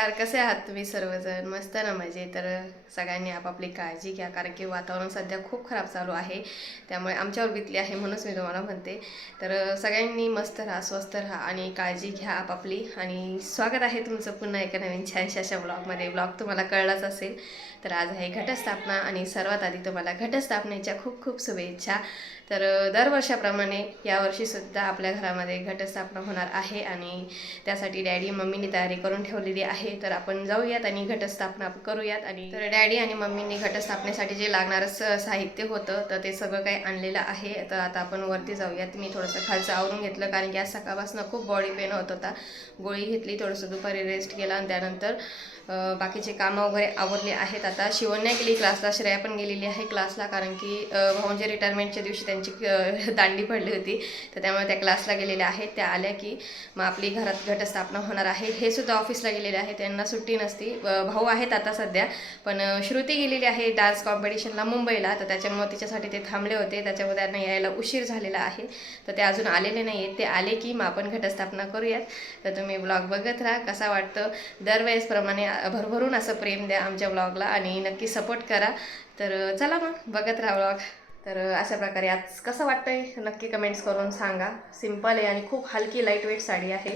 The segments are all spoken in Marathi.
नमस्कार, कसे आहात तुम्ही सर्वजण? मस्त ना मजे. तर सगळ्यांनी आपापली काळजी घ्या, कारण की वातावरण सध्या खूप खराब चालू आहे, त्यामुळे आमच्यावर बितली आहे म्हणूनच मी तुम्हाला म्हणते. तर सगळ्यांनी मस्त राहा, स्वस्थ राहा आणि काळजी घ्या आपापली. आणि स्वागत आहे तुमचं पुन्हा एका नवीन छानशा अशा ब्लॉगमध्ये. ब्लॉग तुम्हाला कळलाच असेल. तर आज आहे घटस्थापना आणि सर्वात आधी तुम्हाला घटस्थापनेच्या खूप खूप शुभेच्छा. तर दरवर्षाप्रमाणे यावर्षीसुद्धा आपल्या घरामध्ये घटस्थापना होणार आहे आणि त्यासाठी डॅडी मम्मीने तयारी करून ठेवलेली आहे. तर आपण जाऊयात आणि घटस्थापना करूयात. आणि तर डॅडी आणि मम्मीने घटस्थापनेसाठी जे लागणारं साहित्य होतं तर ते सगळं काही आणलेलं आहे. तर आता आपण वरती जाऊयात. मी थोडंसं खालचं आवरून घेतलं, कारण की आज सकाळपासून खूप बॉडी पेन होत होता. गोळी घेतली, थोडंसं दुपारी रेस्ट केला आणि त्यानंतर बाकीचे कामं वगैरे आवरले आहेत. आता शिवण्या गेली क्लासला, श्रेया पण गेलेली आहे क्लासला, कारण की भाऊंच्या रिटायरमेंटच्या दिवशी त्यांची दांडी पडली होती, तर त्यामुळे त्या क्लासला गेलेल्या आहेत. त्या आल्या की मग आपली घरात घटस्थापना होणार आहे. हे सुद्धा ऑफिसला गेलेले आहे, त्यांना सुट्टी नसती. भाऊ आहेत आता सध्या, पण श्रुती गेलेली आहे डान्स कॉम्पिटिशनला मुंबईला, तर त्याच्यामुळे तिच्यासाठी ते थांबले होते. त्याच्यामुळे त्यांना यायला उशीर झालेला आहे, तर ते अजून आलेले नाही आहेत. ते आले की मग आपण घटस्थापना करूयात. तर तुम्ही ब्लॉग बघत राहा. कसा वाटतं दरवेळेसप्रमाणे भरभरून असं प्रेम द्या आमच्या ब्लॉगला आणि नक्की सपोर्ट करा. तर चला मग बघत राहा ब्लॉग. तर अशा प्रकारे आज कसं वाटतंय नक्की कमेंट्स करून सांगा. सिम्पल आहे आणि खूप हलकी लाईट वेट साडी आहे.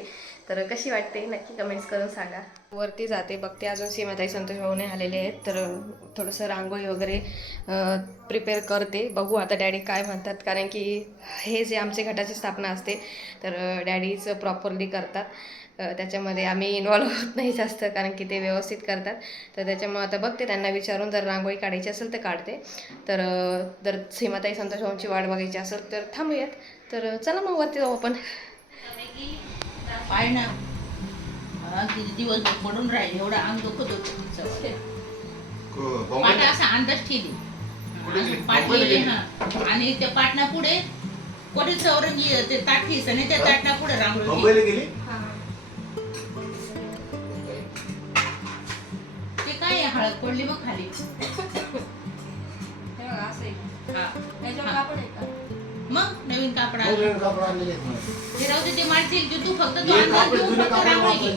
तर कशी वाटते नक्की कमेंट्स करून सांगा. वरती जाते, बघते अजून सीमाताई संतोष भाऊने आलेले आहेत, तर थोडंसं रांगोळी वगैरे प्रिपेअर करते. बघू आता डॅडी काय म्हणतात, कारण की हे जे आमचे घटाची स्थापना असते तर डॅडीच प्रॉपरली करतात. त्याच्यामध्ये आम्ही इन्व्हॉल्व होत नाही जास्त, कारण की ते व्यवस्थित करतात. तर त्याच्यामुळे आता बघते, त्यांना विचारून जर रांगोळी काढायची असेल तर काढते. तर जर सीमाताई संतोष भाऊंची वाट बघायची असेल तर थांबूयात. तर चला मग वरती जाऊ आपण. पाय ना किती दिवस पडून राहिले, एवढा अंग दुखत होतं. पाटा असा अंदाज ठेवली पाठली आणि त्या पाटणा पुढे कोणी चौरंगी ते ताठीस आणि त्या ताटणा पुढे रांगोळी गेली. ते काय हळद पडली मग खाली. मग नवीन कापड ते राहू दे, ते मारतील की तू फक्त तो अंदाज देऊ, फक्त रांगोळी घे.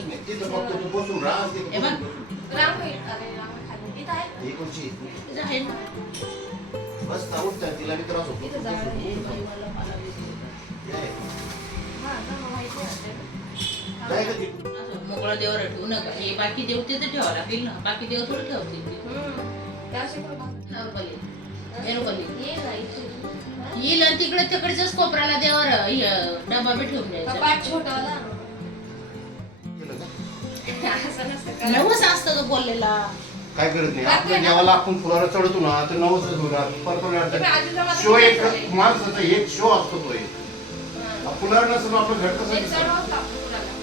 हे बघ तिचं आहे ना. मोकळा देवर ठेवू नका. हे बाकी देव तिथे ठेवावं लागेल ना, बाकी देव थोडं ठेवतील. येईल आणि तिकडे तिकडच्याच कोपऱ्याला देवर डबा बी ठेवून द्यायचा. नवस असतं तो बोललेला. काय करत नाही आपल्या देवाला आपण फुलाला चढतो ना, तर नवसच होणार. शो एक माणसाचा एक शो असतो, तो एक फुलाला नसून आपलं घर कसं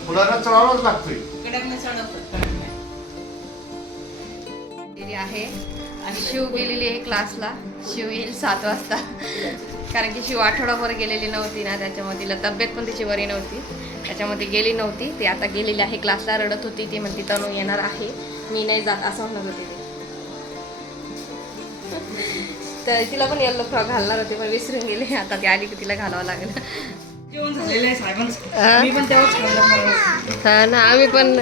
फुलाला चढावाच लागतोय. आहे आणि शिव गेलेली आहे क्लासला. शिव येईल 7 वाजता, कारण की शिव आठवडाभर गेलेली नव्हती ना, त्याच्यामुळे तिला तब्येत पण तिची बरी नव्हती, त्याच्यामध्ये गेली नव्हती. ती आता गेलेली आहे क्लासला. रडत होती, ती म्हणती तनू येणार आहे, मी नाही जात असं म्हणत होती ती. तर तिला पण येल्लो फ्रॉक घालणार होते, पण विसरून गेले. आता ती आली की तिला घालावं लागेल. हा ना, आम्ही पण.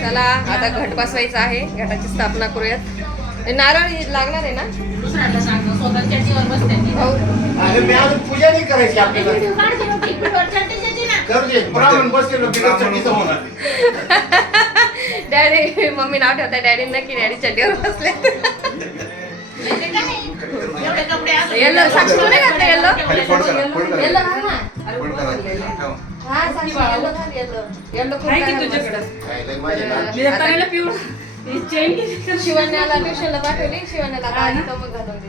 चला आता घट बसवायचा आहे, घटाची स्थापना करूयात. नारळ लागणार आहे ना. दुसऱ्याला सांगतो स्वतः चटीवर बसते. मी अजून पूजा नाही करायची आपल्याला. डॅडी मम्मी नाव ठेवताय डॅडी नक्की, डॅडी चटीवर बसले. येल्लो साक्षी नाही घातलं, येल्लो येल्लो घाल ना. हा साक्षी येल्लो घाल, येल्लो येल्लो शिवण्याला ट्युशनला पाठवली. शिवण्याला आता आली तर मग घालवली.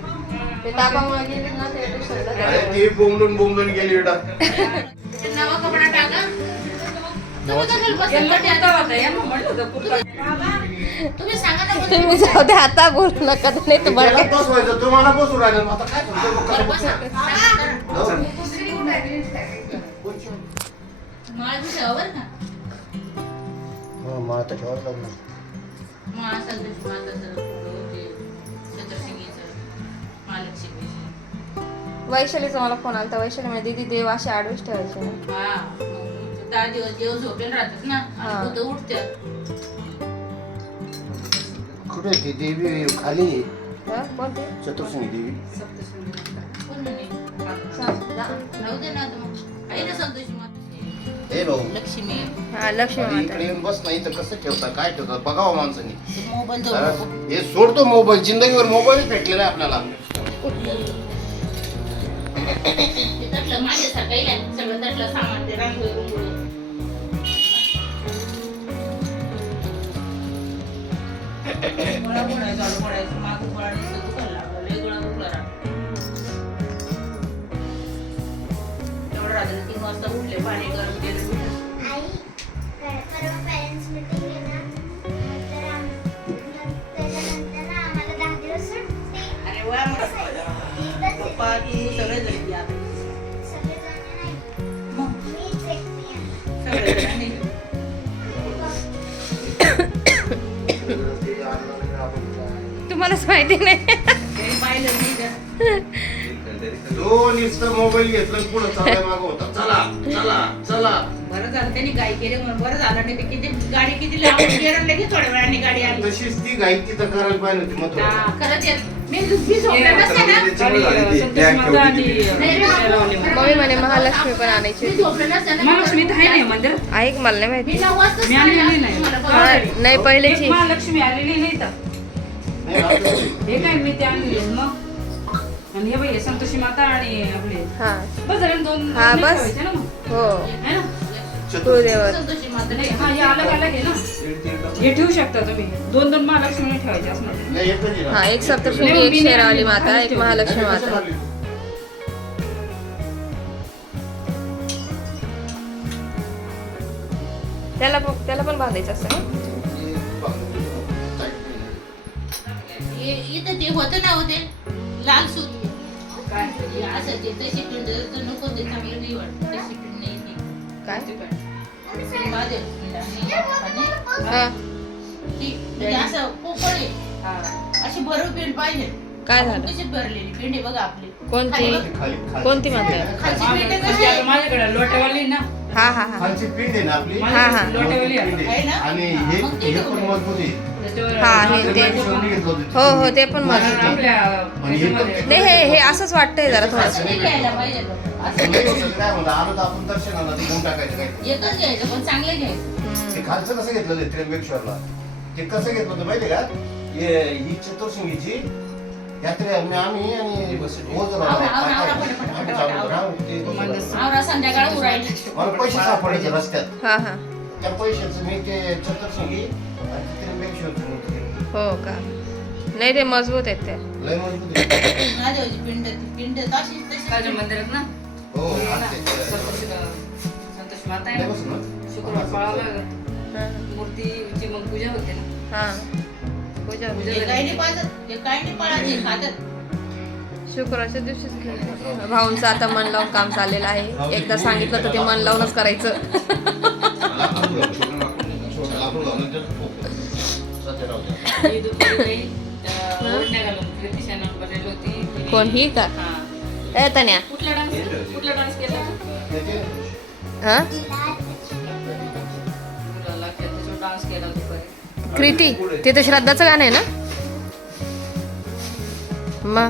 ते तापामुळे गेली ना ते ट्युशनला. ती बोंबलून गेली बेटा. नवा कपडा टाका. तुम्ही सांगा ना. तुम्ही जाऊ दे आता, बोल नका नाही तर त्याला बसवायचं, तुम्हाला बसू राहिलं. आता काय वैशालीचा मला फोन आला. वैशाली म्हणजे दीदी देव असे आडूच ठेवायचे ना. 10 दिवस देव झोपेल राहतात ना हा. आणि बुध उठतात. कुठे ती देवी खाली कोणते चतुर्सिंगी देवी कोण म्हणे? राहू दे ना आता मग. आहे ना संतोषी माता. हे भाऊ लक्ष्मी हा लक्ष्मी आणि माता इकडे येऊन बस नाही तर कसं ठेवता काय ठेवता बघावं माणसाने मोबाईल हा? जाऊ हे सोडतो मोबाईल जिंदगीवर मोबाईलच भेटलेला आहे आपल्याला तटलं माझ्यासारखं काही नाही. सगळं तटलं सामान ते रांगोळी रुंगोळी. गोळा गोळा झाडू गोळायचं, मागं गोळा दिसत दुखायला लागलं. लय गोळा दुखला राहतो. एवढं रात्री 3 वाजता उठले, पाणी गरम केलं, पिठं. आई परवा पॅरेंट्स मीटिंग आहे ना तर त्याच्यानंतर ना आम्हाला 10 दिवस सुट्टी. अरे वा मग. पप्पा तू सगळे जण या. सगळेजण नाही, मग मीच एकटी आहे. सगळेजणांनी तुम्हालाच माहिती नाही काही पाहिलं नाही का? दोन नुसतं मोबाईल घेतलं पुढे चालाय मागं होता चला चला चला बरं झालं त्यांनी गाडी केली म्हणून बरं झालं नाही तर किती गाडी किती लांब गेलं लगेच थोड्या वेळाने गाडी आली. तशीच ती गाई तिथं करायला पाहिजे होती मग हा, खरंच आहे. मी झोपले नसते ना. नाही रे बाबा. मम्मी म्हणे महालक्ष्मी पण आणायची मी होती. झोपले नसते ना. महालक्ष्मी तर आहे नाही मंदिर ऐक मला नाही मी माहिती 9 वाजताच मी आलेली नाही. मला हा, बरं. नाही पहिलेची एक महालक्ष्मी आलेली नाही तर हे काय मी ते आणलेली मग आणि हे बाई संतोषी माता आणि आपले हा बस झाले दोन हा, नाही बस. ठेवायचे ना मग हो है ना कुळदेवत संतोषी माता नाही नाही. हा हे अलग अलग आहे ना हे ठेवू शकता तुम्ही दोन दोन महालक्ष्मी ठेवायचे असणार नाही एकच आहे ना. हा एक सप्तशृंगी एक शेरावली माता एक महालक्ष्मी माता त्याला पण बांधायचं असतं ना इथं ते होतं ना होते लाल सूत काय हे असं ते तशी पिंड तर नको ते चांगलं नाही वाटत. तशी पिंड नाही ती. काय ती माझ्या पिंड आहे. आणि हा ती म्हणजे असं पोकळ आहे. अशी भरू पिंड पाहिजे. काय झालं कशी भरलेली पिंड आहे बघा आपली. कोणती खाली बघ. खाली खाली कोणती म्हणताय खालची पिंड कशी आहे? माझ्याकडे लोटेवाली ना हा हा हा खालची पिंड आहे ना आपली हा, हा. लोटेवाली आहे. पिंड आहे आहे. ना? आणि हे मग ते हे ठेवलं. पण मजबूत आहे त्याच्यावर हा, हे माझं ते- बायको शिवणी पण- घेतलं होतं ते. हो हो ते पण मला मस्त आपल्या आणि हे पण याच्यामध्ये- नाही हे असंच वाटतंय जरा असं थोडं नाही घ्यायला पाहिजे बघा. असं असं नाही होतं, काय म्हणतात आलं तर आपण दर्शनाला ते घेऊन टाकायचं काय एकच घ्यायचं पण चांगलं घ्यायचं. ते खालचं कसं घेतलं त्र्यंबकेश्वरला ते कसं घेतलं होतं माहिती का ही चतुर्सिंगीची यात्रे आम्ही आणि ओझर आवरा संध्याकाळ उरायला. मला पैसे सापडायचे रस्त्यात हा हा त्या पैशाचं मी ते चतुर्सिंगी आणि ते त्र्यंबकेश्वरची मूर्ती घेतली. हो का नाही ते मजबूत आहेत ते लय मजबूत आहे. महादेवाची पिंड ती पिंड तशीच काळच्या तशीच. मंदिरात ना हो आज ते- संतोषी माता आहे लय ना बसून ना. शुक्रवार पाळावं हा मूर्तीची मग पूजा होते ना हा पूजा हे काही नाही पाहत हे काही नाही पाळायचे खातात. शुक्रवारच्या दिवशीच घेऊन भाऊंचं आता मन लावून काम चाललेलं आहे एकदा सांगितलं तर ते मन लावूनच करायचं लाकूड लावून, लाकूड लावून just ठोक. सध्या राहू द्या. ही दुपारी काही ओढण्या घालून कृतिशानं बनवली होती तिने- कोण ही का हा. ए तन्या कुठला डान्स केला येते? हा मुलाला त्याच्यावर डान्स केला दुपारी कृती ते तर श्रद्धाचं गाणं आहे ना मग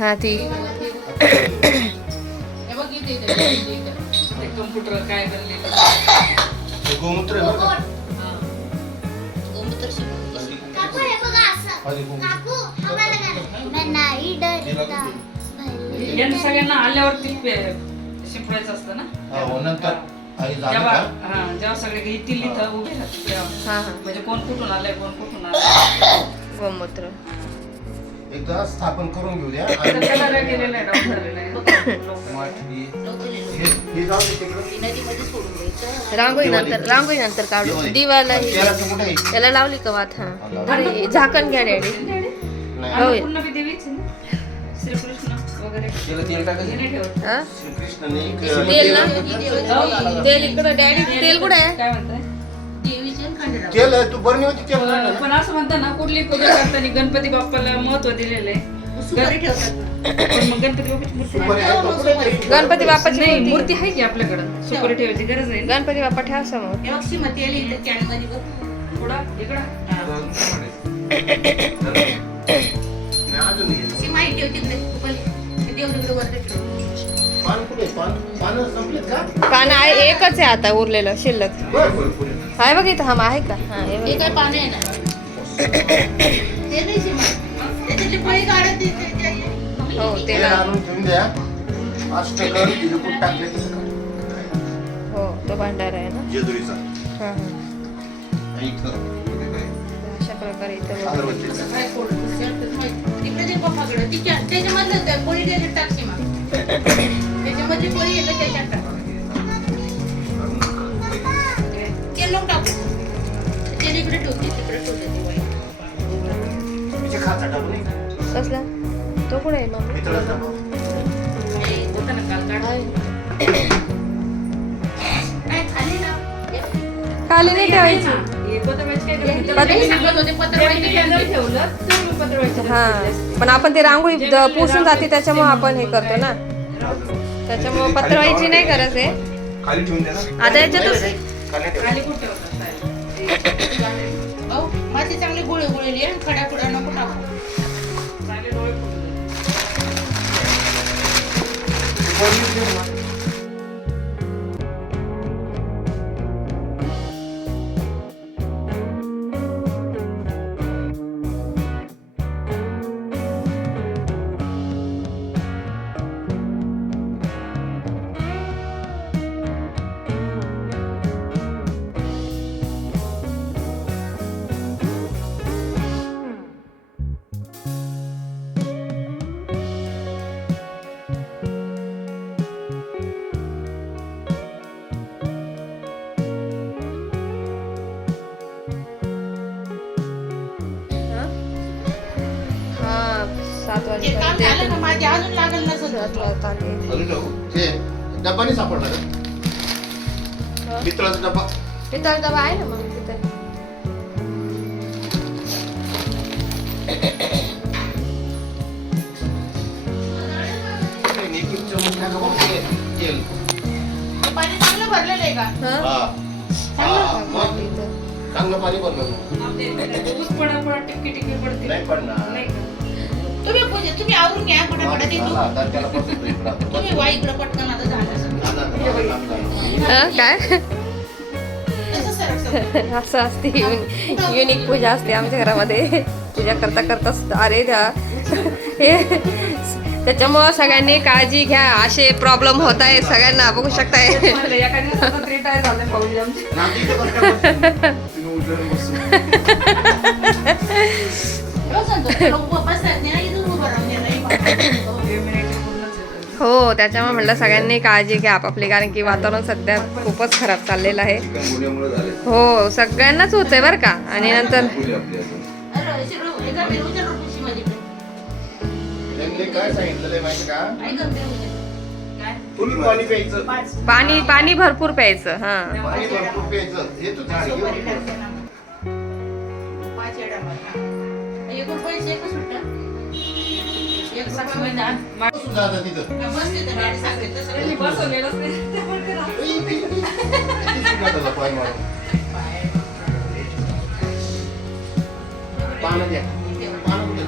हा ती हे बघ इथे इथे. ते कम्प्युटर काय बनलेलं ते गोमूत्र आहे बरं का? हा. गोमूत्र शिकवलं. काकू हे बघा असं. आधी गोमूत्र. काकू हा मला गाणं. मैं नाही डरता भले यांना सगळ्यांना आल्यावरती शिंपडायचं असतं ना हो, नंतर आई झाली जेव्हा का? हा जेव्हा सगळे येतील इथं उभे राहतील तेव्हा हा हा म्हणजे कोण कुठून आलंय कोण कुठून आलंय गोमूत्र एकदा स्थापन करून घेऊ द्या तर आणि त्याला काय केलेलं आहे डाऊन झालेलं आहे लोकांनी. लोकली लोक. हे जाऊ दे तिकडं. ती नदीमध्ये सोडून द्यायचं. रांगोळी नंतर काढू दिवाला ही तेलाचं कुठे आहे? त्याला लावली का वात हा अरे झाकण घ्या डॅडी नाही. होय. अन्नपूर्णा बी देवीच आहे ना श्रीकृष्ण वगैरे हे नाही ठेवत हा श्रीकृष्णाने तेल ना? देवीचं तेल इकडं डॅडी तेल कुठे आहे काय म्हणताय आणि खंडेराव. तेल आहे, तू बरणीवरती तेल नाही ना? पण असं म्हणतात ना कुठली पूजा करताना गणपती बाप्पाला महत्व दिलेलं आहे सुपारी ठेवतात ना. पण मग गणपती बाप्पाची मूर्ती सुपारी आहे का? कुठे आहे? गणपती बाप्पाची नाही मूर्ती मूर्ती आहे की आपल्याकडं सुपारी ठेवायची गरज आहे ना. गणपती बाप्पा ठेवा समोर. हे बघ श्रीमती आली इथं कॅन मध्ये बघ. थोडा इकडं नाही, अजून नाही. ती माहिती होती तिकडे उपली. ते देवदगड वर ठेव. पान कुठे आहे? पानं संपलेत का? पानं आहे, एकच आहे आता उरलेलं शिल्लक. बरं पुढे. आहे बघ इथं. हा आहे का? हा हे बघ. हे काय पाणी आहे ना ते नाही सीमा त्याच्यातली फळी काढत हो ते तेल ना. आणून ठेवून द्या. अष्टगड तिळगुळ टाकले की सकाळी. हो तो भांडार आहे ना. जेजुरीचा. हा हा. इथं. इथे काय? अशा प्रकारे इथं बघ. अगरबत्तीचं. काय तिकडे ते पप्पाकडे तिच्या त्याच्यामधलं पोळी त्याच्यात टाक सीमा त्याच्यामधली पोळी आहे ना त्याच्यात टाक तेल लावून टाकू तेल इकडे ठेवते तिकडे ठेवते ते वाईट. तिचे खाचा टाकू नये. कसला तो कुठे आहे मग? पितळाचा टाकू. हे होतं ना काल काढ. काय खाली ना खाली नाही ठेवायची. हे पत्रावळ्याची काय गरज पत्र- ते सांगत होते पत्र ठेवलं तर मग पत्रावळ्याची हा पण आपण ते रांगोळी पुसून जाते त्याच्यामुळे आपण हे करतो ना. त्याच्यामुळे पत्रवाईची नाही गरज आहे. खाली ठेवून द्या ना. आता याच्यातच खाली ठेव. खाली कुठे ठेवतात अहो माझी चांगली गोळी गोळीली आहे खड्या खुड्या नको टाकू चांगले डोळे फुटले. हा 7 ते काम झालं वाजेपर्यंत का माझी अजून लागल नसत खाली ठेवू. ते डब्बा नाही सापडला का? पितळाचा डब्बा. पितळ डबा आहे ना मग तिथे. एक चमच टाका बघ ते तेल. पाणी चांगलं भरलेलं आहे का हा? हा. हा, मग इथं. चांगलं पाणी भरलं. ऊस पडा टिपकी टिपकी पडते नाही पडणार. नाही का? तुम्ही आवरून घ्या पटापटा ते झाला, आता त्याला पटकन इकडं आता. तुम्ही वा इकडं पटकन आता झालं सगळं. काय तसं सरक सरक. असं असते युनिक पूजा असते आमच्या घरामध्ये. पूजा करता करताच अरे द्या हे त्याच्यामुळं सगळ्यांनी काळजी घ्या. असे प्रॉब्लेम होत आहेत सगळ्यांना बघू शकताय. म्हणलं, एखाद्या दिवसात रिटायर झाले पाहुणे आमचे. नाती इथं कसं काय बसली? तुम्ही उजळून बसून. रोज सांगतो, तुला उभं बसता येत नाही ना, इथून उभं राहून दे, नाही बाबा. हे मिनिटं पूर्णच आहे. हो त्याच्यामुळे म्हटलं सगळ्यांनी काळजी घ्या आपापली कारण की वातावरण सध्या खूपच खराब चाललेलं आहे. चिकनगुन्ह्यामुळे झाले. हो सगळ्यांनाच होतंय बरं का. आणि नंतर फुले आपली अजून. अरे, शिरो, हे गंभीर उचल रे खुशीमध्ये पण. त्यांनी काय सांगितलं माहिती का? काय गंभीर उचल. काय? फुल पाणी प्यायचं. पाच. पाणी पाणी भरपूर प्यायचं. हा पाणी भरपूर प्यायचं. हे तू झाड सुपारी घेऊन टाकते ना मग. पाच येडा मार. एकूण पैसे एकच सुट्टा. एक सकाळी दहा. बसून जा आता तिथं. का बसते तर गाडी सांगते तसं त्यांनी नाही. बसवलेलंच नाही. ते पण करा. किती सुखात पाय मारून. पानं द्या. पानं कुठे?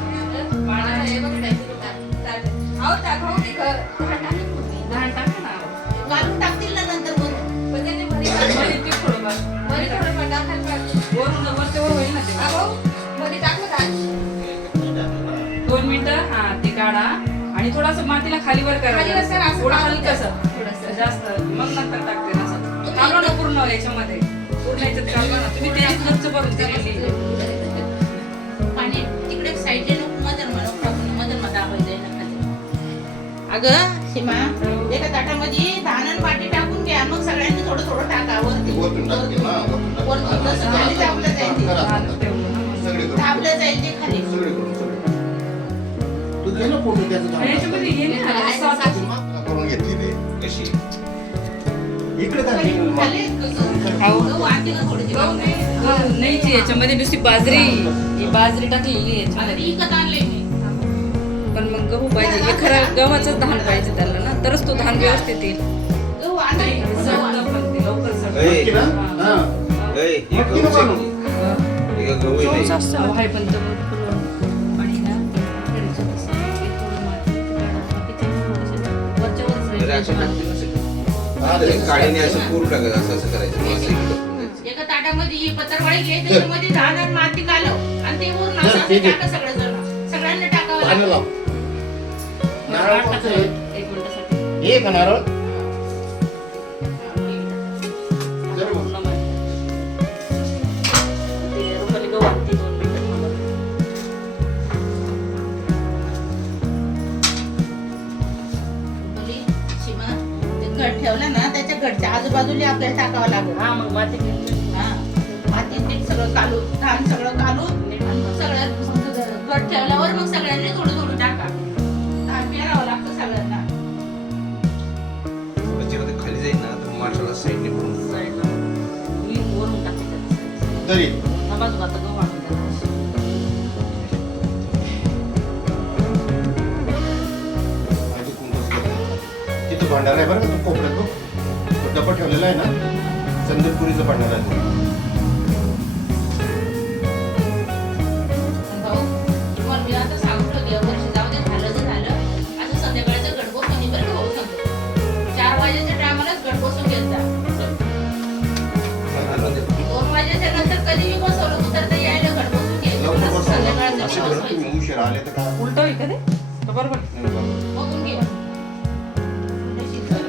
पाण्याला हे बघ काय तिथं टाक. अहो, टाक, हो, तिथं. लहान टाका ना. घालून टाकतील ना नंतर वरून. पण त्यांनी मध्ये मध्ये ते थोडंफार. वरून वरच्यावर होईल ना ते. 2 मिनिटं हा ते काढा आणि थोडस मातीला खाली वर करा. थोडं हलकसं जास्त मग नंतर टाकते ना असं. काढू ना पूर्ण याच्यामध्ये पूर्ण याच्यात काढवा ना तुम्ही ते गच्च भरून दिलेली. पाणी तिकडे साईडला नको मदन म्हणून टाकून मदन मध्ये दाबायचं ना खाली. अगं सीमा एका ताटामध्ये धान आणि पाटी टाकून घ्या मग सगळ्यांनी थोडं थोडं टाका वरती. वरतून टाकते ना, वरतून टाकते. वरतून तसं खाली दाबलं जाईल ते. करा. लहान ठेवलं ना मग. सगळीकडे. दाबलं जाईल ते खाली. सगळीकडून, सगळीकडून. तू घे ना फोटो त्याचा आणि याच्यामध्ये हे नाही आलं, असं असं. करून घेतली ते. कशी? इकडे काय खाली घेऊन खाली गहू आणते का थोडीशी? गहू नाहीची याच्यामध्ये नुसती बाजरी ही बाजरी टाकलेली आहे आता याच्यामध्ये. ती विकत आणलंय मी. पण मग गहू पाहिजे, हे खरं गव्हाचंच धान पाहिजे त्याला ना, तरच तो धान व्यवस्थित येईल. गहू आता नाही, सडतं पण ते, लवकर सडतं. ए, नक्की ना? हा. हा. ए, हे नक्की गहू ना आहे. बनवू? हे गहू आहे नाही. अहो, आहे पण तो फुलं. आणि ना, खेळायचं तसं, ते थोडं माती, बाकीचं थोडंसं वरच्यावरच राहील. तर असं टाकते ना सगळं. हा, ते ते काळीने असं पूर टाकायचं, असं असं करायचं, मग असं इकडं करून द्यायचं. एका ताटामध्ये ही पत्रवाळी घे, त्याच्यामध्ये धान आणि माती घालव आणि ते वरून असं ठीक आहे. टाका सगळं जण. सगळ्यांना टाकावं पाणी लागतं. लाव. नारळ कोणतं आहे? एक मिनिटासाठी. हे का नारळ? जरा बघ. पूर्ण माती. ते रुपाली गहू आणते 2 मिनिटं थांबा. बोली, सीमा, ते घट ठेवलं ना त्याच्या घटच्या आजूबाजूला आपल्याला टाकावं लागेल. हा, मग माती घेऊन हा. मातीत नीट सगळं काढून, धान सगळं काढून आणि मग सगळ्यात घट ठेवल्यावर मग सगळ्यांनी थोडं थोडं टाका. धान पेरावं लागतं सगळ्यांना. त्याच्यामध्ये खाली जाईल ना तर माशाला साईडने पडून साईडला. मी वरून टाकते त्याचं. तरी हा बाजूला आता गहू आणून द्या. माझी कुंकूच करते. तिथं भांडार आहे बरं का, तो कोपऱ्यात तो डबा ठेवलेला आहे ना, चंदनपुरीचं भांडार आहे तो. भाऊ, तुम्हाला मी आता सांगून ठेवते, यावर्षी जाऊ दे, झालं तर झालं. असं संध्याकाळचं गट बसून बरं का भाऊ सांगतो. 4 वाजेच्या टायमालाच गट बसून घेत जा. 2 वाजेच्या नंतर कधी मी बसवलं तर ते यायला गट बसून घ्यायचं. लवकर असं बसावं. संध्याकाळचं असे मी बरं बसवायचं. तुम्ही उशीर आले तर काय उलटं आहे का ते? का बरोबर? नाही बरोबर. बघून घे. नशीब झालं.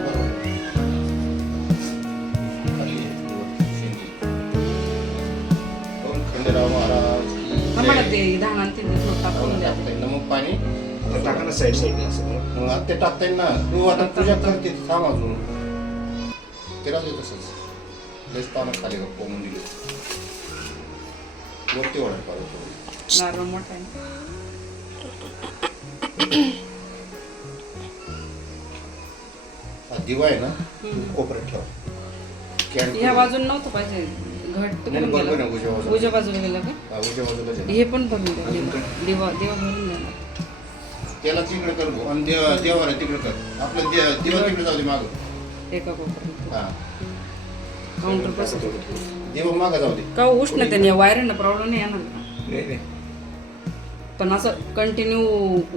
खंडेराव महाराज की आम्हाला जय. ते धान आणते ना, थोडं टाकून द्या. टाकता येईल ना मग पाणी. तर टाका ना साईड साईडने असं. मग आता ते टाकता येईल ना. तू आता पूजा करते थांब अजून. ते राहू दे तसंच. लयच पानं खाली गप्प कोंबून दिले. वरती वाढत पाहिजे. नारळ मोठा आहे ना. हा दिवा आहे ना कोपऱ्यात ठेव. कॅन ह्या बाजून नव्हतं पाहिजे. घट नाही, तिकडून बरोबर गेला. आहे, उजव्या बाजूला. उजव्या बाजूला गेला का? हा, उजव्या बाजूला जा. हे पण भरून द्या. दिवा दिवा भरून द्या ना. त्याला तिकडे कर भाऊ. आणि देवाला तिकडे कर. आपलं दिवा तिकडे जाऊ दे मागं. एका कोपऱ्यात. हा काउंटर बसत देवा मागं जाऊ दे. का उष्णतेने वायरनं प्रॉब्लेम नाही येणार का? नाही नाही. पण असं कंटिन्यू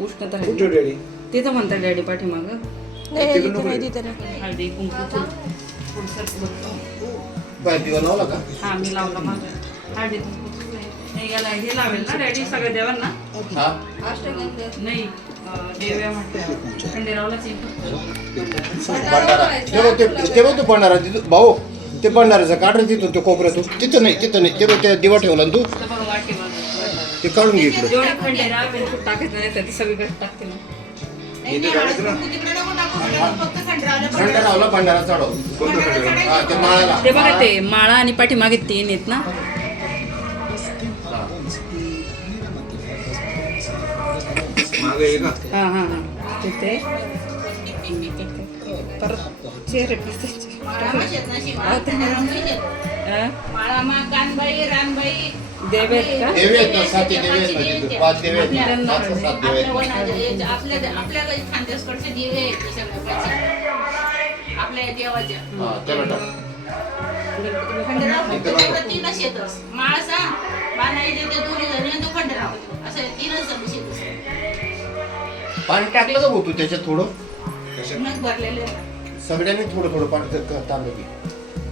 उष्णता कुठं राहील. डॅडी? तिथं म्हणतात डॅडी पाठीमागं. तिकडं नको रे. हळदी कुंकू थोडंसं बघतो. बाय दिवा लावला का? हा मी लावला माझं. हळदी कुंकू नाही, याला हे लावेल ना डॅडी सगळ्या देवांना. हा नाही देव्या म्हटलं खंडेरावलाच येईल. भंडारा ते बघ तू भंडारा तिथं भाऊ. ते भंडाराचं काढ रे तिथून ते कोपऱ्यातून. तिथं नाही ते बघ त्या दिवा ठेवला ना तू. तर बघ वाटी ते काढून घे इकडे. जेवढे खंडेराव बिलकुल टाकायचं नाही तर ते सगळीकडे टाकते ना. नाही, नाही, काढायचं ना. तिकडे नको टाकू, फक्त खंडरावला खंडेरावला भंडारा चढव. कोणतं खंडेराव? हा ते माळाला. ते बघा ते माळा आणि पाठीमागे 3 आहेत ना. मागं आहे का? हा हा हा तिथे परत चेहरे पिसायचे. माळामा शेतनाशी हा, ते हा? माळामा कानबाई रानबाई देव आहेत का? देवी आहेत ना, 7 देवी आहेत ना तिथे. 5 देवी आहेत ना. 5 का 7 देवी आहेत. आपल्या खानदेशकडचे दिवे आहेत ते सगळ्या प्राचीन. आपल्या या देवाच्या हा त्याला टाक. खंडराव त्याच्याकडे 3च येतच. माळसा बाणाई देते 2 जण आणि तो खंडराव असं 3च येतच. पाणी टाकलं का भाऊ तू त्याच्यात थोडं? मग भरलेले सगळ्यांनी थोडं थोडं पाणी तांबे घे.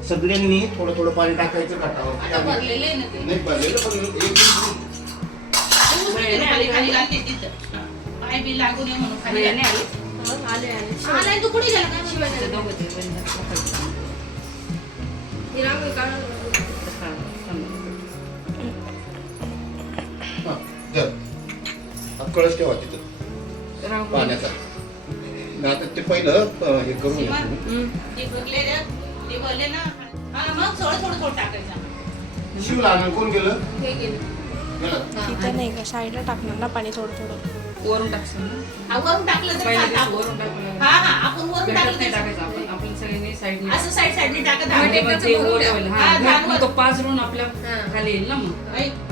सगळ्यांनी थोडं थोडं पाणी टाकायचं काठावर. आता भरलेले आहे ना ते. नाही भरलेलं पण खाली खाली घालते तिथं. पाय बी लागू नये म्हणून खाली वेळ नाही घालते. आली. आलाय तू कुठे गेला काय शिवाय ते दोघं ते बंद टाकायचं. हा, हा, धर. हा कळस ठेवा तिथं रांगोळी. पाण्याचा. नाही आता ते पहिलं हे करून घे. ते भरलेले ते भरले ना. हा मग थोडं थोडं टाकायचं. शिवला आनंद कोण गेलं? हे गेलं. गेलं. तिथं नाही का साईडला टाकणार ना पाणी थोडं थोडं. वरून टाकशील ना. हा, वरून टाकलं तर पहिल्या चालतं दिवशी आपण. वरून टाकलं. हा हा आपण वरून भेटत टाकलं नाही तर टाकायचं आपण. आपण सगळ्यांनी साईडने असं साईडने टाकत आणि आहे. मग ते वर ठेवलं. हा, हा, घाट घालवर. मग तो पाझरून आपल्या खाली येईल ना मग.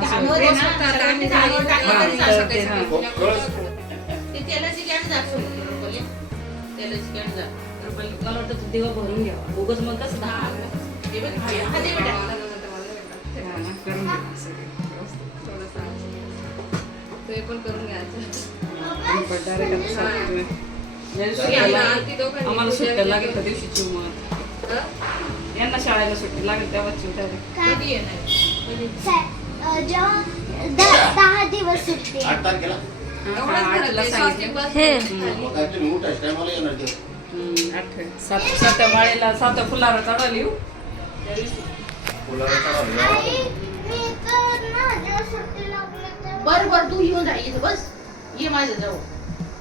धानवर आहे ना, सगळ्यांनी धानवर टाकलं तरी हा, चालतं. ते हा. कळस ते तेलाची गॅस असं रुपये तेलाची कॅन जा मला वाटतं तो दिवा भरून घ्यावा उगाच मग कसं दहा हे बघ हा दे बेटा करून घ्या सगळे थोडंसं ते पण करून घ्यायचं डायरेक्ट आम्हाला सुट्ट्या लागेल त्या दिवशी चिव मग यांना शाळेला सुट्टी लागेल तेव्हा चिव डायरेक्ट कधी येणार जेव्हा 10 दिवस सुट्टी 8 तारखेला आठला सांगितलं मग काय तुम्ही उठायचं टायमाला येणार ते. 7 माळेला 7 फुलारा चढवली फुलाला चढावं. आई मी तर ना जेव्हा सुट्टी लागली तेव्हा बर तू येऊन जा इथं बस ये माझ्या जवळ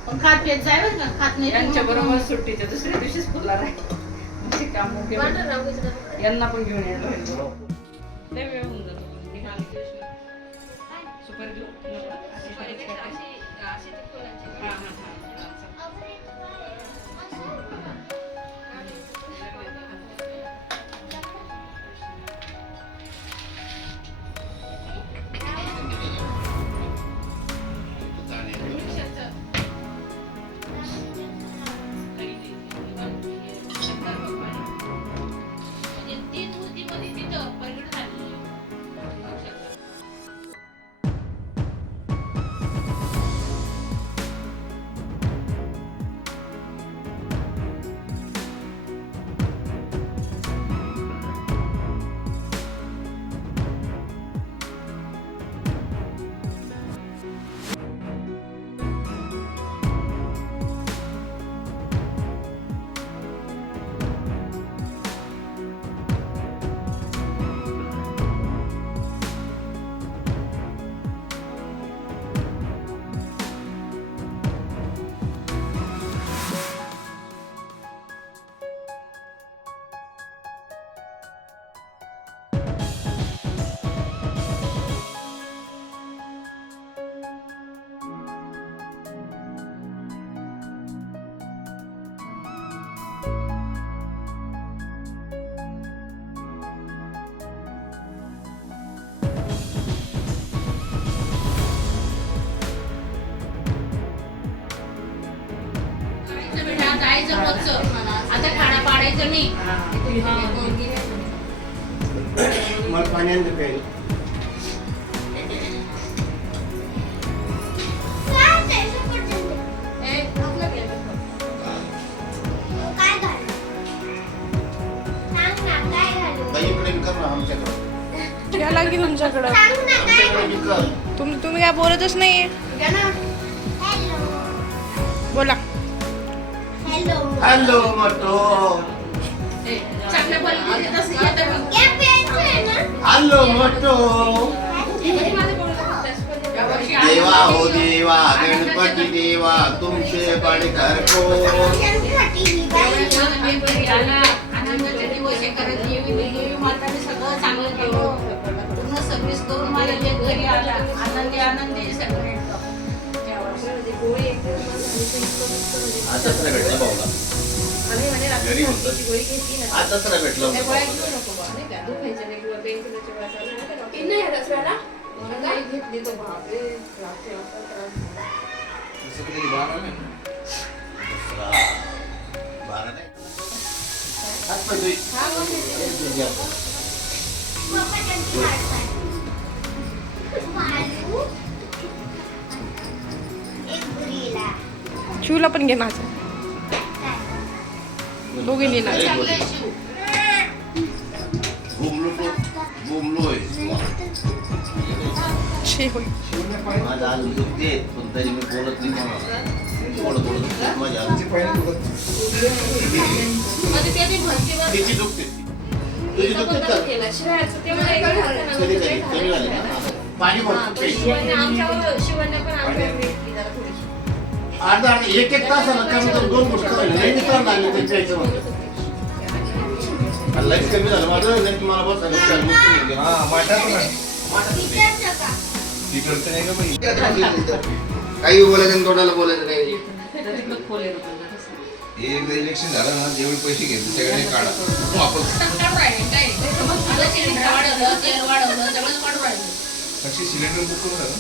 पण खात पेत जाय बरं का खात नाही यांच्या बरोबर सुट्टीच्या दुसऱ्या दिवशीच फुलार आहे काम यांना पण घेऊन यायला पाहिजे. लय वेळ होऊन जातो सुपारी घेऊ जायचं रोजचं आता खाणं पाडायचं नाही मला पाणी आणलं प्यायला. काय ते सफरचंद काय घालू सांग ना काय घालू ताई इकडे कर ना आमच्याकडे. घ्या लागली तुमच्याकडं सांग ना काय आमच्याकडे कर. तुम्ही काय बोलतच नाहीये हॅलो बोला हॅलो हॅलो मटो. चांगल्या पद्धतीने तसं येतं मग. या पेन्सिल आहे ना हॅलो मटो. देवा हो देवा गणपती देवा तुमचे पाडकर को. आनंदाचे दिवस हे करत देवी माताने सगळं चांगलं केलं पूर्ण सर्व्हिस करून माझ्या लेक घरी आला आनंदी सगळं आताच नाही भेटलं भाऊला. घरी होतं. आताच नाही भेटलं बारा नाही. हात पाय धुई. शिवला पण घे माझं दोघींनी ना घुमलोय. शी होय माझं आज दुखते पण तरी मी बोलत नाही मला. थोडं माझ्या आजची तिची दुखते. तुझी दुखते का? कधी कधी कमी झाली ना. पाणी भरपूर प्यायचं. अर्धा एक तासाला कमी तर 2 गोष्ट नाही तर लागले ते प्यायचं म्हणतो. लाईफ कमी झालं माझं नाही तुम्हाला बसायला. हा माटा पण आहे. टीचरचं नाही का बाई? काही बोलायचं तोंडाला बोलायचं नाही. हे एकदा इलेक्शन झालं ना जेवढे पैसे घेतले सगळे काढा वापस. वाढवलं तेल वाढवलं सगळंच वाढवलं साक्षी सिलेंडर बुक करून झालं.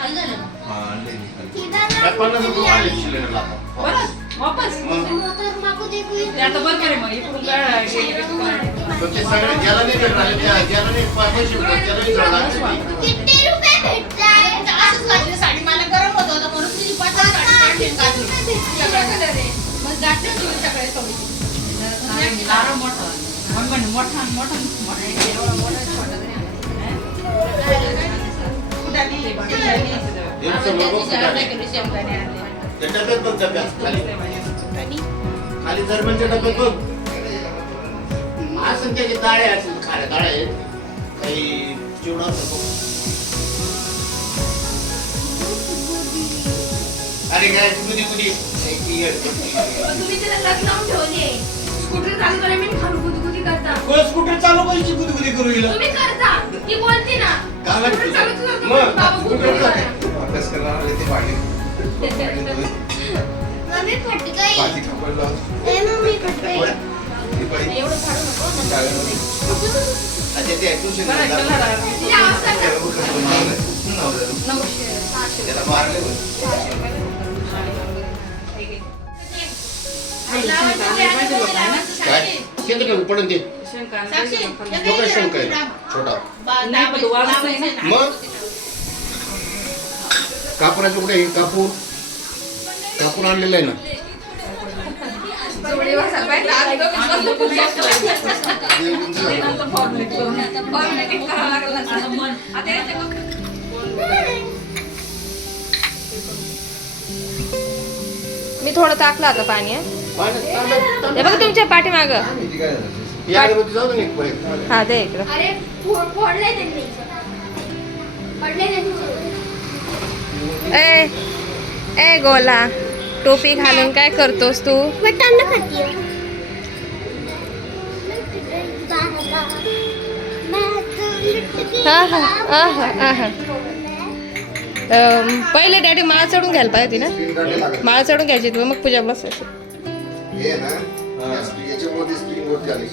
काय झालं? हा, आणलेली खाली. ती बघा, काय 50 रुपये वाढले सिलेंडरला आता. परत वापस मोटर मागू दे तू. ते आता बरोबर आहे मग इकडून काय गेली का तिकडं? पण ते सगळे ज्याला नाही भेटणार, ज्याला नाही पैसे भेटणार, त्यालाही जाळं लागते. किती रुपये भेटताय? असंच घातली साडी मला गरम होत होतं म्हणून तुझी 50 साडी काढली आणि घातली. सगळं कलर आहे. मग घातली तुम्ही सगळे थोडी. लारा मोठा मोठा मोठा मोठा एवढा मोठा छोटा तरी आणला. फुटाली, शेंगदाणे. समोर बघ त्याची अर्धा किलो शेंगदाणे आणले. त्या डब्यात बघ, डब्यात खाली खाली दरम्यानच्या डब्यात बघ. असं त्याचे डाळे असेल, खाऱ्या डाळे आहेत. काही चिवडा असतो. अरे काय गुदी गुदी तुम्ही तिला लग्न लावून ठेवली स्कूटर चालू करे मी खालू गुदगुदी करता स्कूटर चालू पाहिजे गुदी गुदी करू हिला. तुम्ही करता ती बोलती ना काय लागतं? स्कूटर चालू तुझं मग, बाबा स्कूटर गुदगुदी चालू. करा. अभ्यास करायला आले ते पाणी मम्मी फटकाई. भाजी कापायला ए मम्मी फटकाई. ती बाई एवढं काढू नको शाळेला अच्छा, ते ट्युशन बरं, चला तिला आवाज कर. त्याला मारले पण. काय किती टाकू पडून ते शंका साक्षी, तो काय शंका आहे छोटा नाही, पण तो वाजत नाही ना. मग कापूराचं कुठे आहे? कापूर आणलेला आहे ना. जोडी वाजा पाहिजे. आज दोघीच बसलो पुढच्या ते नंतर फॉर्मॅलिटी करून फॉर्मॅलिटी करावं लागलं ना. आता मन आता याच्या मग मी थोडं टाकलं आता पाणी हे बघा तुमच्या पाठीमाग किती काय झालं? या अगरबत्ती जाऊ दे ना एक पहिले. हा दे इकडं अरे फोडले त्यांनी. पडले त्यांनी. ए गोला टोपी घालून काय करतोस तू वटाणा खातीये. हा हा पहिले डॅडी माळ चढून घ्यायला पाहिजे होती स्क्रीन गार्ड नाही ना लागत. माळ चढून घ्यायची तू मग पूजा बसायची हे ना याच्यामध्ये स्क्रीन वरती आली.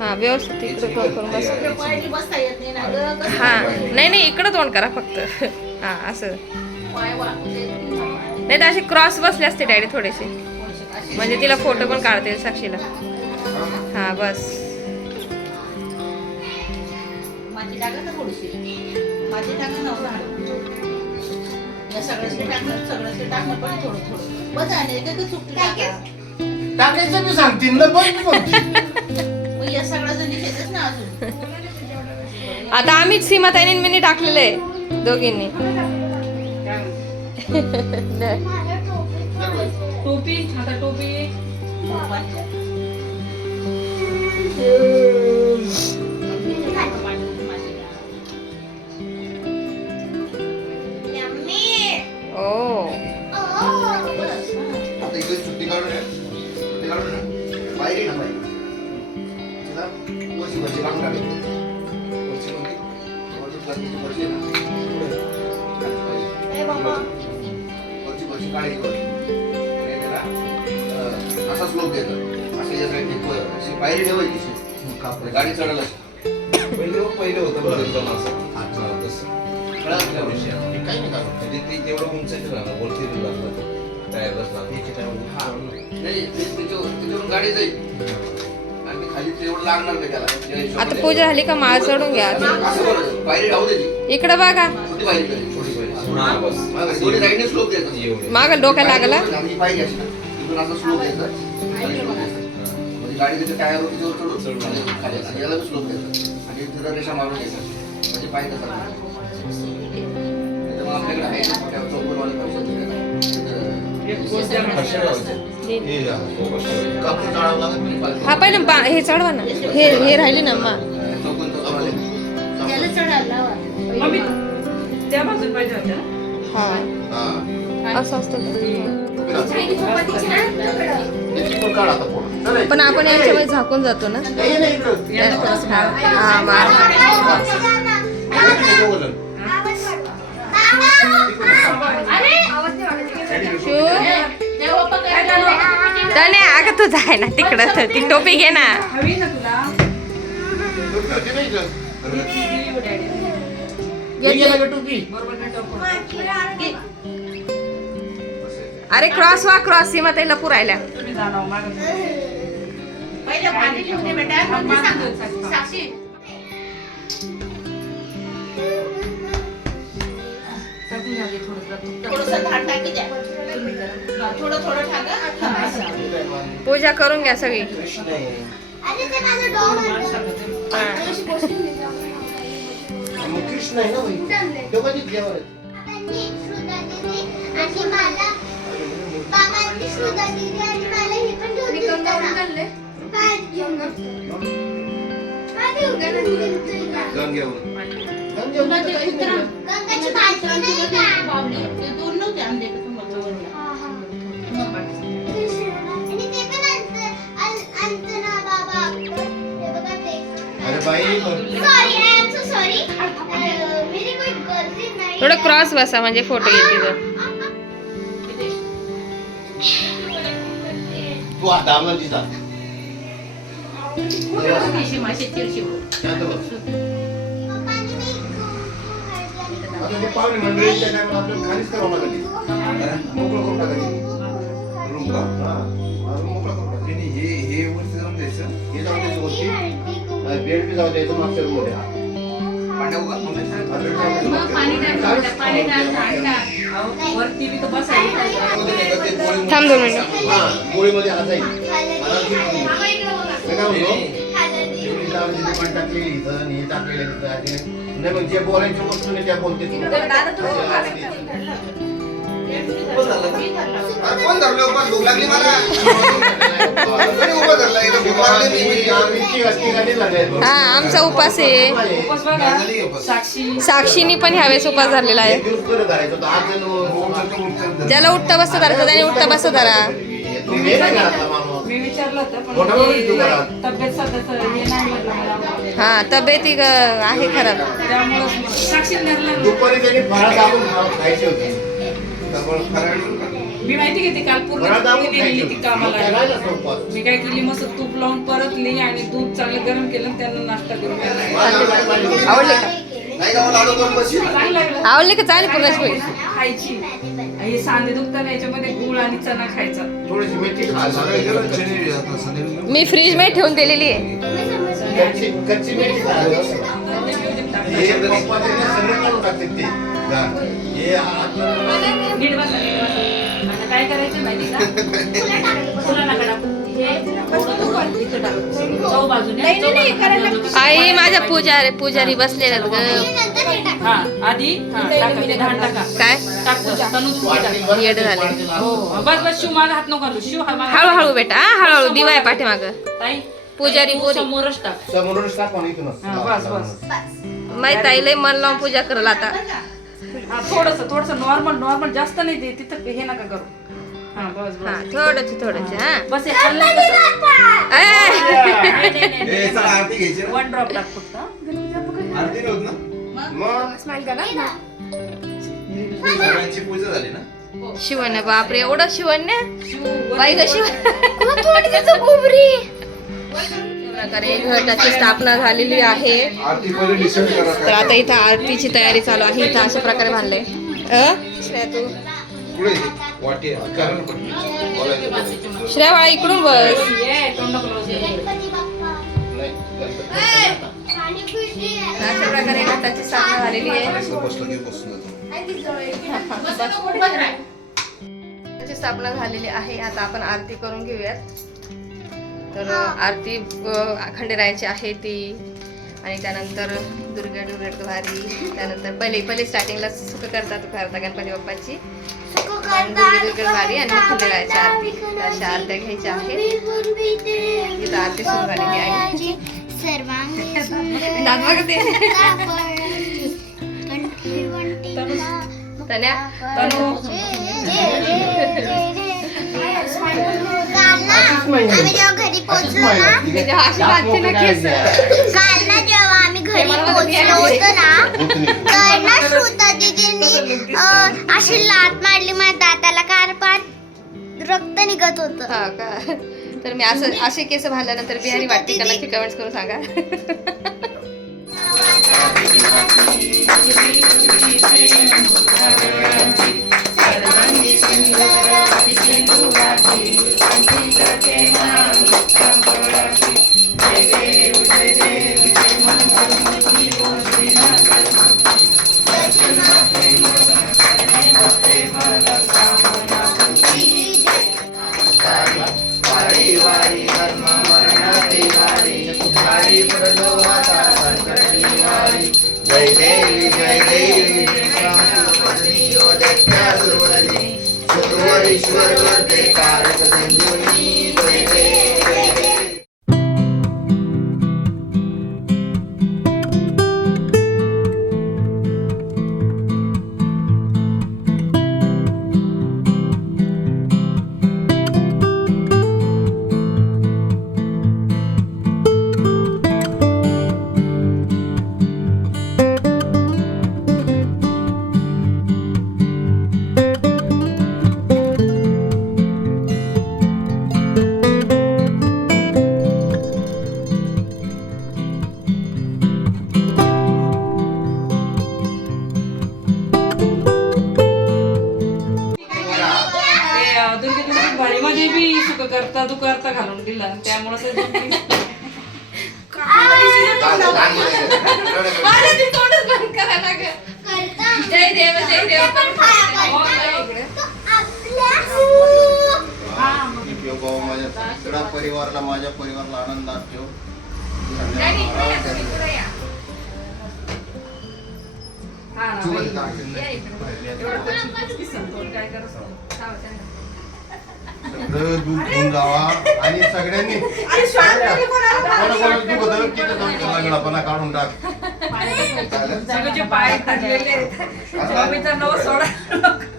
हा व्यवस्थित इकडे तोंड करून बस पायाने बसता येत नाही ना गं. कसं हा नाही इकडं तोंड करा फक्त हा असं पाय वाकू देत नाही. नाही तर अशी क्रॉस बसले असते डॅडी थोडेसे म्हणजे तिला फोटो पण काढता येईल साक्षीला हा बस माझी टाका ना थोडीशी माझी टाका ना या सगळ्याचे टाकणं पण थोडं थोडं बस आले का चुकली टाका टाकायचं मी सांगतील ना बघ मी म्हणते. मग या सगळ्या जणी घेतच ना अजून आता आम्हीच सीमाताईने मी टाकलेलं आहे दोघींनी टोपी आता टोपी ओ आता इकडे सुट्टी काढून ये. सुट्टी काढून ये. बाहेर ये ना बाहेर. तिला वरची काढून टाक. वरची कोणती? वरची प्लास्टिकची वरची आहे ना. पुढे. खाली पाहिजे. वरची काढायची वरची. आणि त्याला असा स्लोप द्यायचा. असं या साईडने अशी पायरी ठेवायची अशी. गाडी चढायला अशी. पहिले होतं बरं एकदम असं. हा, हा, तसं. कळलं त्या विषयी आहे. हे काही नाही का? म्हणजे ती तेवढं उंच राहणार वरती लागणार टायरच हा. लागणार नाही, त्याच्यावरून गाडी जाईल आणि ते खाली तेवढं लागणार नाही त्याला. त्या आता हिशोबाने- पूजा झाली का माळ चढून घ्या असं बरं, पायरी राहू दे ती. इकडे बघा छोटी पायरी करायची. छोटी पाहिजे हा बस मागं दोन्ही साईडने स्लोप द्यायचा. एवढे माग डोक्याला लागला आणि ही पायरी अशी ना, इथून असं स्लोप द्यायचा. खाली slope द्यायचा. म्हणजे गाडी त्याच्या टायरवर तिच्यावर चढून आणि खाली असं. आणि याला बी स्लोप द्यायचा. आणि तिथं रेषा मारून द्यायचा. म्हणजे पाय कसा लागला. नाहीतर मग आपल्याकडे आहे ना, मोठ्या चौकोनवाले पैसे कशा लावायचे? हे जा, तो कशा लावायचे? कापूर जाळावं लागत नाही पाहिजे. हा पहिले हे चढवा ना हे राहिले ना मा चौकोन चौकोनवाले. त्याला चढायला लावा. मम्मी त्या बाजून पाहिजे होत्या ना हा हा. असं असतं त्याची पण काढ आता फोन. चल, पण आपण याच्या वेळी झाकून जातो ना नाही, नाही, इकडं. हा माळ इकडे दोघं जण. शिव तने अगं तू जाय ना तिकडं ती टोपी घे ना हवी ना तुला ते नाही इकडं. दिली हो डॅडी. हे घे ना टोपी. बरोबर नाही टोपण. अरे क्रॉस वा क्रॉस सीमा ताईला पुरायला. तुम्ही जाणव मागं. पहिलं पाणी ठेवून दे बेटा. मग साक्षी टाकून घ्या ते थोडंसं दूध टाकून. थोडंसं धार टाकी द्या. थोडं थोडं टाका. हा, असं. पूजा करून घ्या सगळी. कृष्ण आहे. अरे ते माझं डॉग मग कृष्ण आहे ना बाई. तो कधी जेवण आहे? आणि श्रुता दीदी आणि मला बाबांनी श्रुता दीदी आणि मला हे पण घेऊन दिलं ना. काय घेऊन काय घेऊन गंगेवर. गंगेवर तर काहीच नाही. गंगाची बाटली नाही का? बाबली, ते दोन नव्हते आणले का तुम्हाला जवळला? आणि ते पण अंत ना बाबा हे बघा ते अरे बाई sorry I am so sorry मेरी कोई गलती नाही थोडं क्रॉस बसा म्हणजे फोटो येतील. तू आता आम्हाला दिसा. थोडीशी माशी तिरशी बघ. शांत बस. पप्पांनी मी आता ते पाहुणे मंडळीच्या टायमाला आपल्याला खालीच करावं लागेल. मोकळं करून टाकायचं. रूम का? हा. रूम मोकळं करून टाकायचं. आणि हे वरती जाऊन द्यायचं. हे जाऊ द्यायचं वरती. बेड बी जाऊ द्यायचं मागच्या रूम मध्ये. पांड्या उगा मग. मग पाणी टाक, पाणी टाक, पाणी टाक. अहो, वरती बी तर बसायला. थांब 2 मिनिटं. हा, गोळीमध्ये हात जाईल. मला ती- मी काय म्हणतो? एवढी लावली ती पण टाकलेली इथं आणि हे टाकलेलं इथं आणि नाही मग जे बोलायच्या वस्तू नाही त्या बोलते तू. कोण धरलं उभा? भूक लागली मला. कोणी उभं धरलं? इथं भूक लागली मी. आम्ही तिघांनी लागले. हा आमचा उपास आहे. उपास बघा. साक्षी साक्षीनी पण ह्यावेळेस उपास धरलेला आहे. एक दिवस बरं करायचं होतं. आज जण ज्याला उठता बसता धरायचं त्याने उठता बसता धरा. तुम्ही हे नाही घरातला माणूस. मी विचारलं होतं पण मोठा माणूस तू घरात. तब्येत सध्याचं हे नाही म्हटलं मला. हा तब्येती आहे खराब. त्यामुळं साक्षी धरलं. दुपारी त्यांनी फळा दाबून खायची होती. त्यामुळे फराळ मी माहिती घेते काल पूर्ण फळा दाबून गेलेली खायची ती होती. कामाला. त्याला नाही असं उपवास. मी काय केली मस्त तूप लावून परतली आणि दूध चांगलं गरम केलं आणि त्यांना नाश्ता करून दिला. आवडले का? नाही का मला लाडू करून बसशील? चांगलं लागलं. आवडले का चालेल पुन्हा पोळी. खायची. हे सांधे दुखताना याच्यामध्ये गुळ आणि चणा खायचा. थोडीशी मेथी खा. सगळे गेलं शनिवारी आता संध्याकाळी. मी फ्रीज मध्ये ठेवून दिलेली आहे. कच्ची मेथी खा. हे पप्पाचे ना सगळे काढून टाकतात ते. हे आतलं- नीट बसा, नीट बसा. आता काय करायचं माहिती का? फुलं नका टाकू. हे थोडं थोडं इथं टाकू. चव बाजूने. आई माझ्या पुजारी बसलेला ग. हा आधी हा टाका ते धान टाका. काय टाकतो तनू तुम्ही टाका. येड झाले. हो बस बस शिव माझा हात नको घालू. शिव हा माझा हळूहळू बेटा हा, हळूहळू दिवा आहे पाठीमाग. ताई पुजारी तू पोरी. समोरच टाक. समोरूनच टाक आणि इथूनच. हा, बस बस. माहित आहे लय मन लावून पूजा करल आता. हा थोडस नॉर्मल जास्त नाही ते तिथं हे नका करू. हा बस हा बस थोडंच हा. बस हे हल्लं कसं? ए! ए, चला आरती घ्यायची ना? 1 ड्रॉप टाक फक्त. आरती नव्हत ना? मग सगळ्यांची पूजा झाली ना? शिवण्य बापरे एवढं शिवण्य शिव बाई ग शिव प्रकारे घटाची स्थापना झालेली आहे. आरती पहिले डिसाईड करा तर आता इथं आरतीची तयारी चालू आहे. इथं अशा प्रकारे बांधलंय. श्रेया तू पुढे वाटी आहे. कारण पण बोलायचं बोलायचं. श्रेया बाळा इकडून बस. ये तोंड close आहे. गणपती बाप्पा नाही, गणपती. आणि खुशी अशा प्रकारे घटाची स्थापना झालेली आहे. बसलं की बसून जातो. घटाची स्थापना झालेली आहे. आता आपण आरती करून घेऊयात. तर आरती खंडेरायाची आहे ती आणि त्यानंतर दुर्गा दुर्गटवारी. त्यानंतर पहिले स्टार्टिंगला सुख करतात गणपती बाप्पाची दुर्गटवारी आणि मग खंडेरायाची आरती. अशा आरत्या घ्यायच्या आहेत. इथं आरती सुरू झालेली आहे. दात बघते. तन्या तनू आम्ही जेव्हा घरी पोहोचलो ना अशी लागते ना केस. काल ना जेव्हा आम्ही घरी पोहोचलो होतो ना तर ना श्रुता दीदींनी अशी लात मारली माझ्या दाताला कारपात रक्त निघत होतं. हा का तर मी असे केस भाजल्यानंतर बिहारी वाटते का नक्की कमेंट्स करून सांगा. जय देवी जय देवी शुक्रवारीश्वर वरदे कारक सिंधुनी जय देवी भाडीमध्ये बी सुख करता दुखता घालून दिला त्यामुळे ते दोन-तीन जय देव जय देव पण बाबा माझ्या सगळ्या परिवाराला माझ्या परिवाराला आनंदात ठेव. सगळं दूध घेऊन जावा आणि सगळ्यांनी कोणाकोणाला दुखत तिथं जाऊन त्याला गळापणा काढून टाक. सगळ्याचे पाय खाल्लेले स्वामीचा नव सोडा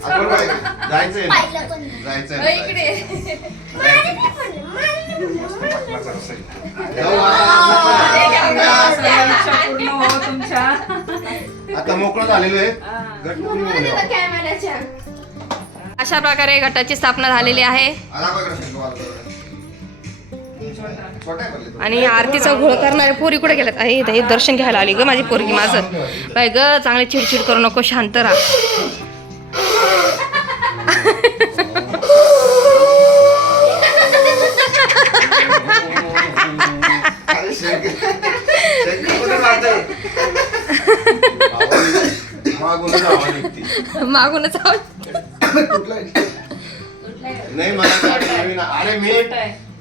आपण काय जायचंय ना? जायचंय इकडे जाऊ आता. इच्छा पूर्ण हो तुमच्या आता मोकळं झालेलो आहे गणपती घेऊन येऊ. अशा प्रकारे गटाची स्थापना झालेली आहे आणि आरतीचं घोळ करणारे पोरी कुठे गेल्यात आहे इथे दर्शन घ्यायला आली ग माझी पोरगी माझं बाय ग चांगले चिडचिड करू नको शांत राहा. मागूनच नाही मला गाडी नवीन अरे मी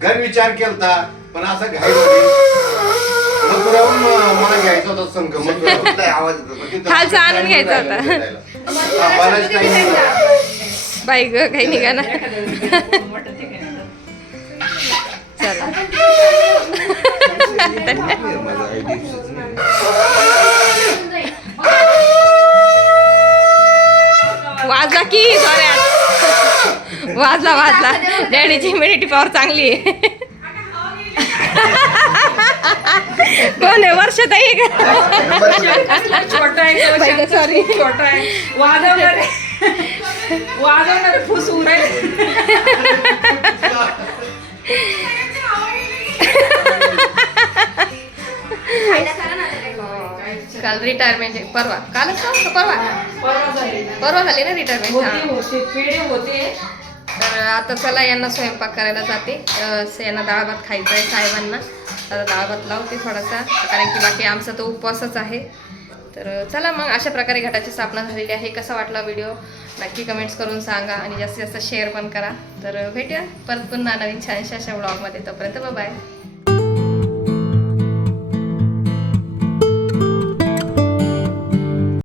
घर विचार केलता पण असं घाई मला घ्यायचा होता संघ मग आवाज येतो खालचा आणून घ्यायचा होता बाई ग काही निघा ना चला वाजला की जोरात वाजला वाजला डॅडीची इम्युनिटी पॉवर चांगली आहे. कोण आहे वर्षात आहे का छोटा आहे सॉरी छोटा आहे वाजवणारे वाजवणारे फुस उरायले काल रिटायरमेंट परवा कालच का परवा झाली ना रिटायरमेंट. होते पेढे होते तर आता चला यांना स्वयंपाक करायला जाते. यांना डाळ भात खायचा आहे साहेबांना. आता डाळ भात लावते थोडासा कारण की बाकी आमचा तो उपवासच आहे. तर चला मग अशा प्रकारे घटाची स्थापना झालेली आहे. कसा वाटला व्हिडिओ नक्की कमेंट्स करून सांगा आणि जास्तीत जास्त शेअर पण करा. तर भेटूया परत पुन्हा नवीन छानशा अशा व्लॉगमध्ये. तोपर्यंत बाय.